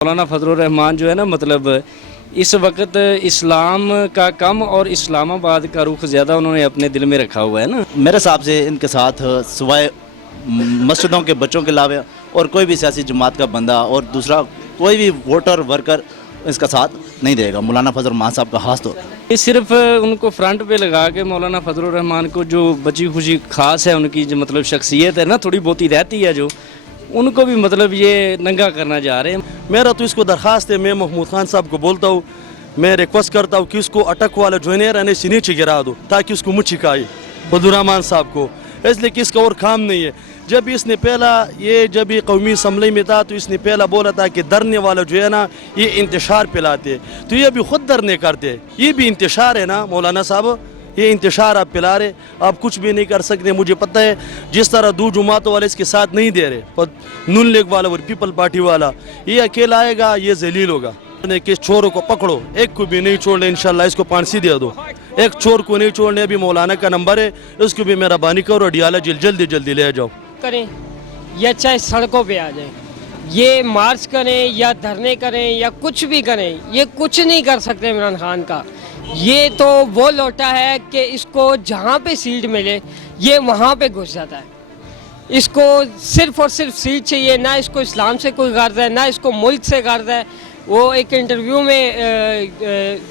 मौलाना फजलुर रहमान जो है ना, मतलब इस वक्त इस्लाम का कम और इस्लामाबाद का रुख ज़्यादा उन्होंने अपने दिल में रखा हुआ है ना। मेरे हिसाब से इनके साथ सिवाय मस्जिदों के बच्चों के अलावा और कोई भी सियासी जमात का बंदा और दूसरा कोई भी वोटर वर्कर इसका साथ नहीं देगा, मौलाना फजलुर रहमान साहब का खास तौर। ये सिर्फ उनको फ्रंट पे लगा के मौलाना फजलुर रहमान को जो बची खुशी खास है उनकी जो मतलब शख्सियत है ना, थोड़ी बहुत ही रहती है, जो उनको भी मतलब ये नंगा करना चाह रहे हैं। मेरा तो इसको दरख्वास्त है, मैं महमूद खान साहब को बोलता हूँ, मैं रिक्वेस्ट करता हूँ कि इसको अटक वाला जो है रहने से नीचे गिरा दो ताकि उसको मुँह छिकाए फजलुर रहमान साहब को, इसलिए कि इसका और काम नहीं है। जब इसने पहला जब ये कौमी असम्बली में था तो इसने पहला बोला था कि धरने वाला जो है ना ये इंतशार पिलाते, तो ये भी खुद धरने करते, ये भी इंतशार है ना मौलाना साहब, ये इंतशार आप पिला रहे, आप कुछ भी नहीं कर सकते। मुझे पता है जिस तरह दो जमातों वाले इसके साथ नहीं दे रहे, पर नून लीग वाला और पीपल पार्टी वाला ये अकेला आएगा, ये जलील होगा। कि चोरों को पकड़ो, एक को भी नहीं छोड़ने, इंशाल्लाह इसको फांसी दे दो, एक चोर को नहीं छोड़ने। अभी मौलाना का नंबर है, उसको भी मेहरबानी करो, अडियाला जेल जल्दी जल्दी ले जाओ। करें या चाहे सड़कों पे आ जाएं, ये मार्च करें या धरने करें या कुछ भी करें, ये कुछ नहीं कर सकते इमरान खान का। ये तो वो लौटा है कि इसको जहाँ पे सीट मिले ये वहाँ पे घुस जाता है। इसको सिर्फ और सिर्फ सीट चाहिए, ना इसको इस्लाम से कोई गर्ज है, ना इसको मुल्क से गर्ज है। वो एक इंटरव्यू में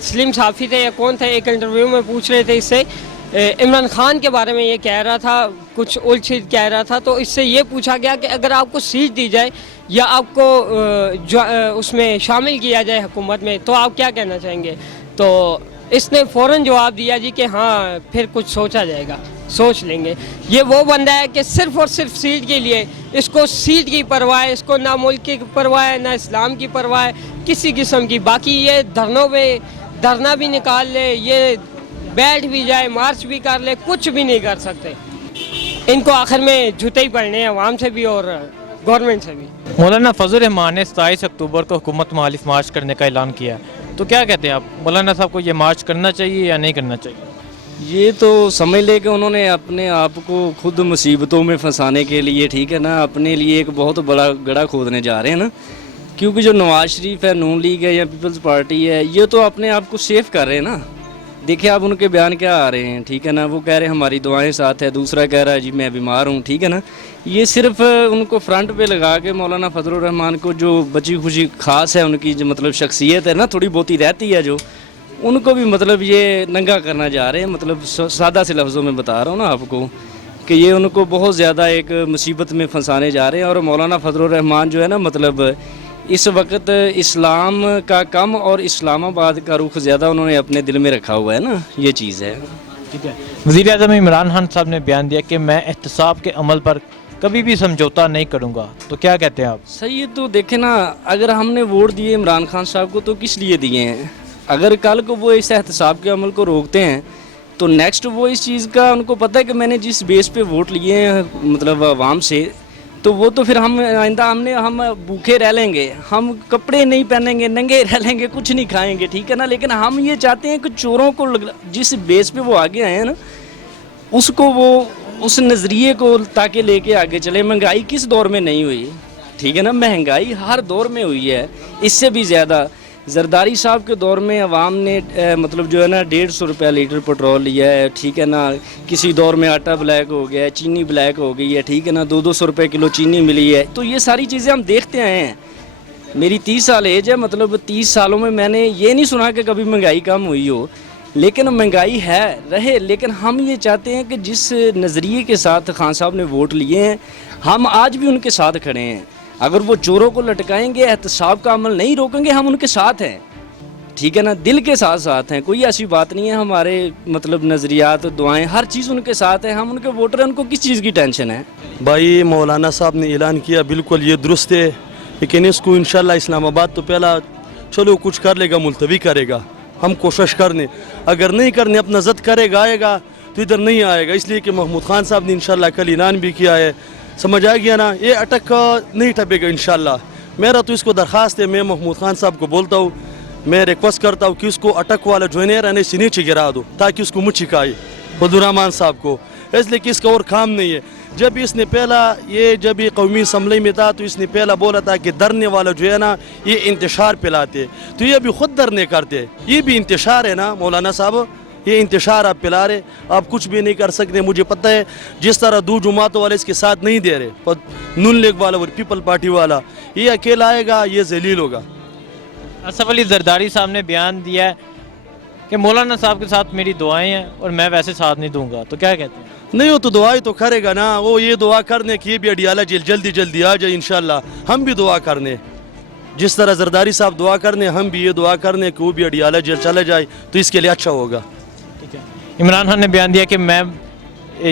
सलीम साफ़ी थे या कौन थे, एक इंटरव्यू में पूछ रहे थे इससे, इमरान खान के बारे में ये कह रहा था, कुछ उल्ट कह रहा था, तो इससे ये पूछा गया कि अगर आपको सीट दी जाए या आपको उसमें शामिल किया जाए हुकूमत में, तो आप क्या कहना चाहेंगे? तो इसने फ़ौरन जवाब दिया जी कि हाँ फिर कुछ सोचा जाएगा, सोच लेंगे। ये वो बंदा है कि सिर्फ और सिर्फ सीट के लिए, इसको सीट की परवाह है, इसको ना मुल्क की परवाह है, ना इस्लाम की परवाह है, किसी किस्म की। बाकी ये धरनों पे धरना भी निकाल ले, ये बैठ भी जाए, मार्च भी कर ले, कुछ भी नहीं कर सकते। इनको आखिर में जूते ही पड़ने हैं अवाम से भी और गवर्नमेंट से भी। मौलाना फजलुर रहमान ने 27 अक्टूबर को हुकूमत मुखालिफ मार्च करने का ऐलान किया है, तो क्या कहते हैं आप, मौलाना साहब को ये मार्च करना चाहिए या नहीं करना चाहिए? ये तो समझ ले कि उन्होंने अपने आप को खुद मुसीबतों में फंसाने के लिए, ठीक है ना, अपने लिए एक बहुत बड़ा गड्ढा खोदने जा रहे हैं ना। क्योंकि जो नवाज शरीफ है, नून लीग है या पीपल्स पार्टी है, ये तो अपने आप को सेफ कर रहे हैं ना। देखिए आप उनके बयान क्या आ रहे हैं, ठीक है ना, वो कह रहे हैं हमारी दुआएं साथ है, दूसरा कह रहा है जी मैं बीमार हूँ, ठीक है ना। ये सिर्फ उनको फ्रंट पे लगा के मौलाना फजलुर रहमान को जो बची खुशी खास है उनकी जो मतलब शख्सियत है ना, थोड़ी बहुत ही रहती है, जो उनको भी मतलब ये नंगा करना चाह रहे हैं। मतलब सादा से लफ्ज़ों में बता रहा हूँ ना आपको कि ये उनको बहुत ज़्यादा एक मुसीबत में फंसाने जा रहे हैं। और मौलाना फजलुर रहमान जो है ना, मतलब इस वक्त इस्लाम का कम और इस्लामाबाद का रुख ज़्यादा उन्होंने अपने दिल में रखा हुआ है ना, ये चीज़ है। ठीक है, वज़ीर आज़म इमरान खान साहब ने बयान दिया कि मैं एहतसाब के अमल पर कभी भी समझौता नहीं करूँगा, तो क्या कहते हैं आप? सही है, तो देखें ना, अगर हमने वोट दिए इमरान खान साहब को तो किस लिए दिए हैं? अगर कल को वो इस एहतसाब के अमल को रोकते हैं तो नेक्स्ट वो इस चीज़ का उनको पता है कि मैंने जिस बेस पे वोट लिए हैं मतलब आवाम से, तो वो तो फिर हम आइंदा हम भूखे रह लेंगे, हम कपड़े नहीं पहनेंगे, नंगे रह लेंगे, कुछ नहीं खाएंगे, ठीक है ना। लेकिन हम ये चाहते हैं कि चोरों को जिस बेस पे वो आगे आए हैं ना, उसको वो उस नज़रिए को ताकि लेके आगे चले। महंगाई किस दौर में नहीं हुई, ठीक है ना, महंगाई हर दौर में हुई है, इससे भी ज़्यादा। जरदारी साहब के दौर में अवाम ने मतलब जो है ना 150 रुपया लीटर पेट्रोल लिया है, ठीक है ना। किसी दौर में आटा ब्लैक हो गया है, चीनी ब्लैक हो गई है, ठीक है ना, 200 रुपये किलो चीनी मिली है। तो ये सारी चीज़ें हम देखते आए हैं। मेरी 30 साल एज है, मतलब 30 सालों में मैंने ये नहीं सुना कि कभी महंगाई कम हुई हो। लेकिन महंगाई है रहे, लेकिन हम ये चाहते हैं कि जिस नज़रिए के साथ खान साहब ने वोट लिए हैं, हम आज भी उनके साथ खड़े हैं। अगर वो चोरों को लटकाएंगे, एहतसाब का अमल नहीं रोकेंगे, हम उनके साथ हैं, ठीक है ना, दिल के साथ साथ हैं। कोई ऐसी बात नहीं है, हमारे मतलब नज़रियात, दुआएं, हर चीज़ उनके साथ है। हम उनके वोटर हैं, उनको किस चीज़ की टेंशन है? भाई मौलाना साहब ने ऐलान किया, बिल्कुल ये दुरुस्त है, लेकिन इसको इंशाल्लाह इस्लामाबाद तो पहला चलो कुछ कर लेगा, मुलतवी करेगा। हम कोशिश करने, अगर नहीं करने अपना ज़द करेगा आएगा, तो इधर नहीं आएगा। इसलिए कि महमूद खान साहब ने इंशाल्लाह कल ऐलान भी किया है, समझ आ गया ना, ये अटक नहीं टपेगा इंशाल्लाह। मेरा तो इसको दरख्वास्त है, मैं महमूद खान साहब को बोलता हूँ, मैं रिक्वेस्ट करता हूँ कि उसको अटक वाला जो है रहने से नीचे गिरा दो ताकि उसको मुँह छिकाए फजलुर रहमान साहब को, इसलिए कि इसका और काम नहीं है। जब इसने पहला जब ये कौमी असम्बली में था तो इसने पहला बोला था कि धरने वाला जो है ना ये इंतशार पिलाते, तो ये भी खुद धरने करते, ये भी इंतशार है ना मौलाना साहब, ये इंतशार आप पिला रहे, आप कुछ भी नहीं कर सकते। मुझे पता है जिस तरह दो जमातों वाले इसके साथ नहीं दे रहे, पर नून लीग वाला और पीपल पार्टी वाला ये अकेला आएगा, ये जलील होगा। असफ अली जरदारी साहब ने बयान दिया है कि मौलाना साहब के साथ मेरी दुआएं हैं और मैं वैसे साथ नहीं दूंगा, तो क्या कहते हैं? नहीं, वो तो दुआई तो करेगा ना, वो ये दुआ करने की भी अडियाला जेल जल्दी जल्दी आ जाए इंशाल्लाह। हम भी दुआ करने, जिस तरह जरदारी साहब दुआ करने, हम भी ये दुआ करने कि वो भी अडियाला जेल चला जाए, तो इसके लिए अच्छा होगा। ठीक है। इमरान खान ने बयान दिया कि मैं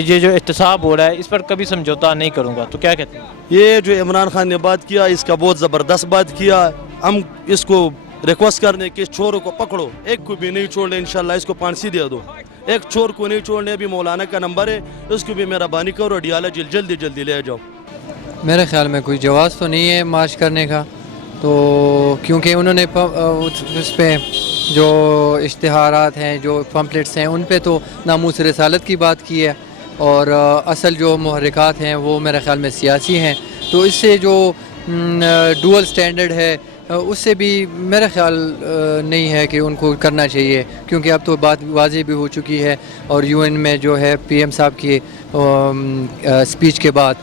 ये जो एहतसाब हो रहा है इस पर कभी समझौता नहीं करूंगा, तो क्या कहते हैं? ये जो इमरान खान ने बात किया इसका बहुत ज़बरदस्त बात किया। हम इसको रिक्वेस्ट करने कि इस चोरों को पकड़ो, एक को भी नहीं छोड़ने, इंशाल्लाह इसको फांसी दे दो, एक चोर को नहीं छोड़ने। अभी मौलाना का नंबर है, उसको भी मेहरबानी करो, अडियाला जेल जल्दी जल्दी ले जाओ। मेरे ख्याल में कोई जवाज़ तो नहीं है मार्च करने का, तो क्योंकि उन्होंने उस पर जो इश्तिहारात हैं, जो पम्पलेट्स हैं, उन पे तो नामूस रसालत की बात की है, और असल जो मुहर्रिकात हैं वो मेरे ख्याल में सियासी हैं, तो इससे जो डुअल स्टैंडर्ड है उससे भी मेरा ख्याल नहीं है कि उनको करना चाहिए, क्योंकि अब तो बात वाज़ेह भी हो चुकी है। और यूएन में जो है पीएम साहब की स्पीच के बाद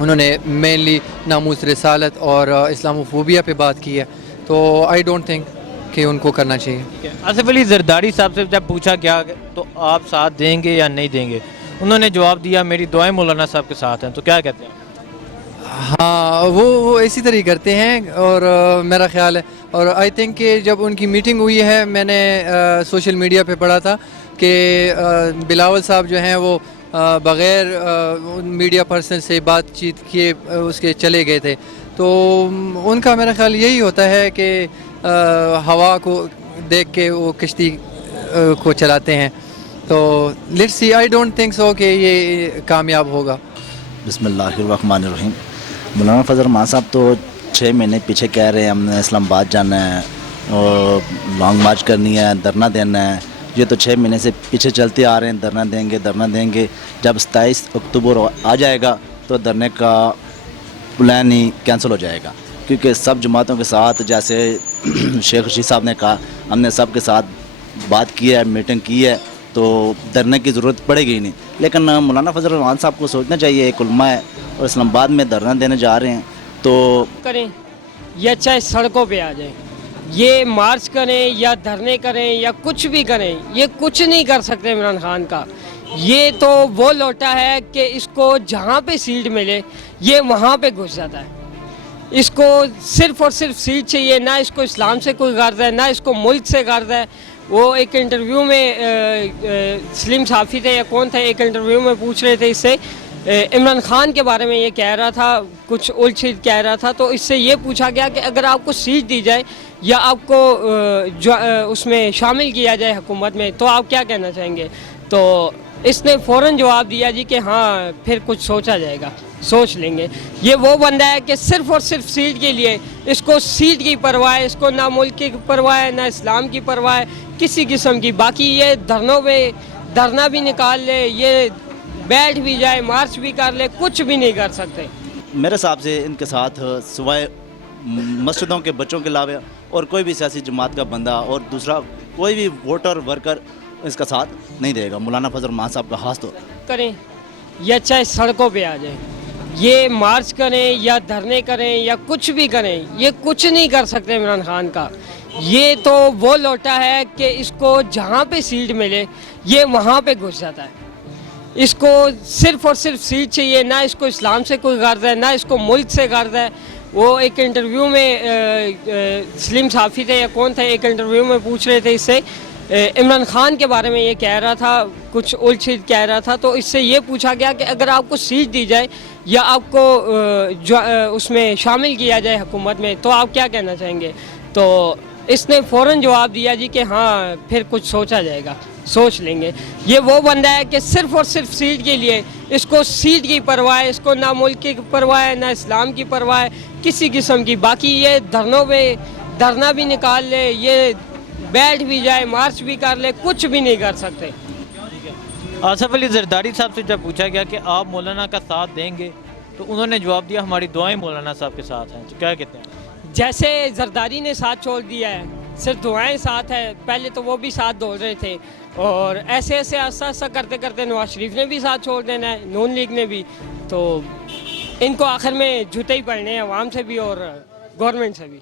उन्होंने मेनली नामूस रसालत और इस्लामोफोबिया पे बात की है, तो आई डोंट थिंक कि उनको करना चाहिए। आसिफ अली जरदारी साहब से जब पूछा गया तो आप साथ देंगे या नहीं देंगे, उन्होंने जवाब दिया मेरी दुआएं मौलाना साहब के साथ हैं, तो क्या कहते हैं? हाँ, वो इसी तरह करते हैं, और मेरा ख्याल है, और आई थिंक कि जब उनकी मीटिंग हुई है, मैंने सोशल मीडिया पे पढ़ा था कि बिलावल साहब जो हैं वो बग़ैर मीडिया पर्सन से बातचीत किए उसके चले गए थे, तो उनका मेरा ख्याल यही होता है कि हवा को देख के वो किश्ती को चलाते हैं, तो let's see, I don't think so कि ये कामयाब होगा। बिस्मिल्लाहिर्रहमानिर्रहीम। मौलाना फजल रहमान साहब तो 6 महीने पीछे कह रहे हैं हमने इस्लामाबाद जाना है और लॉन्ग मार्च करनी है, धरना देना है, ये तो 6 महीने से पीछे चलते आ रहे हैं, धरना देंगे। जब 27 अक्टूबर आ जाएगा तो धरने का प्लान ही कैंसिल हो जाएगा, क्योंकि सब जमातों के साथ, जैसे शेख रशीद साहब ने कहा, हमने सब के साथ बात की है, मीटिंग की है, तो धरने की ज़रूरत पड़ेगी ही नहीं। लेकिन मौलाना फजल रहमान साहब को सोचना चाहिए, एक उलमा है और इस्लामाबाद में धरना देने जा रहे हैं, तो करें या चाहे सड़कों पे आ जाएं, ये मार्च करें या धरने करें या कुछ भी करें, ये कुछ नहीं कर सकते इमरान खान का। ये तो वो लौटा है कि इसको जहाँ पे सीट मिले ये वहाँ पे घुस जाता है। इसको सिर्फ और सिर्फ सीट चाहिए, ना इसको इस्लाम से कोई गर्ज है, ना इसको मुल्क से गर्ज है। वो एक इंटरव्यू में सलीम साफ़ी थे या कौन थे, एक इंटरव्यू में पूछ रहे थे इससे, इमरान खान के बारे में ये कह रहा था, कुछ उल्ट-सीट कह रहा था, तो इससे ये पूछा गया कि अगर आपको सीट दी जाए या आपको उसमें शामिल किया जाए हुकूमत में, तो आप क्या कहना चाहेंगे? तो इसने फ़ौरन जवाब दिया जी कि हाँ फिर कुछ सोचा जाएगा, सोच लेंगे। ये वो बंदा है कि सिर्फ़ और सिर्फ सीट के लिए, इसको सीट की परवाह है, इसको ना मुल्क की परवाह है, ना इस्लाम की परवाह है, किसी किस्म की। बाकी ये धरनों में धरना भी निकाल ले, ये बैठ भी जाए, मार्च भी कर ले, कुछ भी नहीं कर सकते। मेरे हिसाब से इनके साथ सिवाय मस्जिदों के बच्चों के अलावा और कोई भी सियासी जमात का बंदा और दूसरा कोई भी वोटर वर्कर इसका साथ नहीं देगा, मौलाना फजल रहमान साहब का खास तौर करें या चाहे सड़कों पे आ जाए, ये मार्च करें या धरने करें या कुछ भी करें, ये कुछ नहीं कर सकते इमरान खान का। ये तो वो लौटा है कि इसको जहाँ पे सीट मिले ये वहाँ पे घुस जाता है। इसको सिर्फ और सिर्फ सीट चाहिए, ना इसको इस्लाम से कोई गर्ज है, ना इसको मुल्क से गर्ज है। वो एक इंटरव्यू में सलीम साफ़ी थे या कौन थे, एक इंटरव्यू में पूछ रहे थे इससे, इमरान खान के बारे में ये कह रहा था, कुछ उल्ट-सीट कह रहा था, तो इससे ये पूछा गया कि अगर आपको सीट दी जाए या आपको उसमें शामिल किया जाए हुकूमत में, तो आप क्या कहना चाहेंगे? तो इसने फ़ौरन जवाब दिया जी कि हाँ फिर कुछ सोचा जाएगा, सोच लेंगे। ये वो बंदा है कि सिर्फ और सिर्फ सीट के लिए, इसको सीट की परवाह है, इसको ना मुल्क की परवाह है, ना इस्लाम की परवाह है, किसी किस्म की। बाकी ये धरनों में धरना भी निकाल ले, ये बैठ भी जाए, मार्च भी कर ले, कुछ भी नहीं कर सकते। आसफ अली जरदारी साहब से जब पूछा गया कि आप मौलाना का साथ देंगे तो उन्होंने जवाब दिया हमारी दुआएं मौलाना साहब के साथ हैं, तो क्या कहते हैं? जैसे जरदारी ने साथ छोड़ दिया है, सिर्फ दुआएं साथ है, पहले तो वो भी साथ दौड़ रहे थे, और ऐसे ऐसे आस्ता आस्ता करते करते नवाज शरीफ ने भी साथ छोड़ देना है, नून लीग ने भी, तो इनको आखिर में जूते ही पड़ने हैं अवाम से भी और गवर्नमेंट से भी।